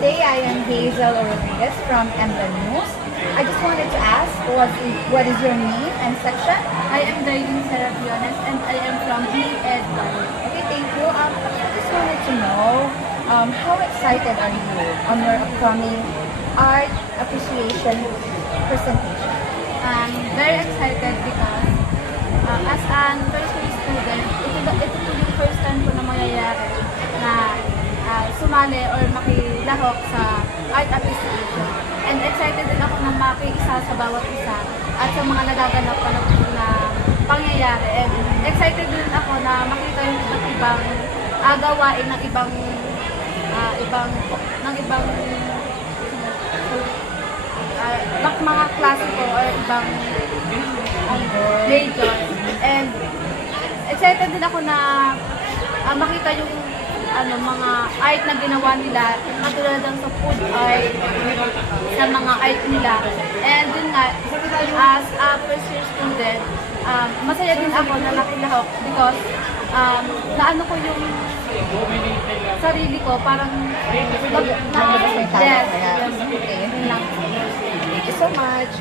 today I am Hazel Rodriguez from Emblem News. I just wanted to ask, what is your name and section? I am Darlene Serapiones and I am from BEd Valley. Okay, thank you. I just wanted to know, how excited are you on your upcoming art appreciation presentation? I'm very excited because as an first year student, ito po yung first time ko na mangyayari na sumali or makilahok sa art appreciation. And excited din ako na makiisa sa bawat isa at sa mga nagaganap pa na pangyayari. And excited din ako na makita yung iba't ibang gawain ng ibang mga klase ko or ibang major. And excited din ako na makita yung mga art na ginawa nila, katulad ng sa food art, sa mga art nila. And yun nga, as a first year student, masaya din ako na nakilahok because naano ko yung sarili ko, parang Yes. yes, Okay. yun lang. Thank you so much.